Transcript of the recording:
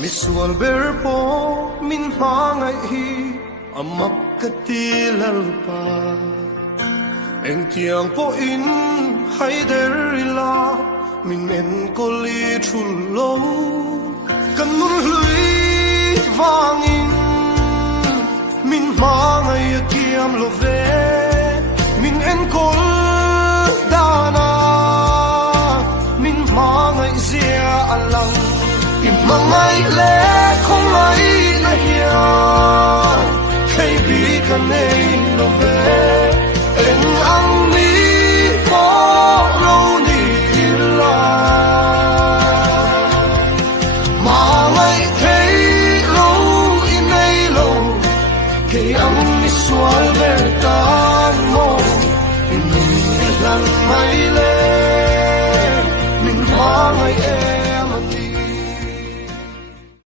mi sual ber po min mangai hi amak katilal pa eng tiang po in haiderila min en koli thul lo kan nur hlui wangin min mangai kiam lo ve min en kol dana min mangai zia alang in mangai le không ai na hian khay bi kan nei lo ve en ang mi po lo ni la mangai the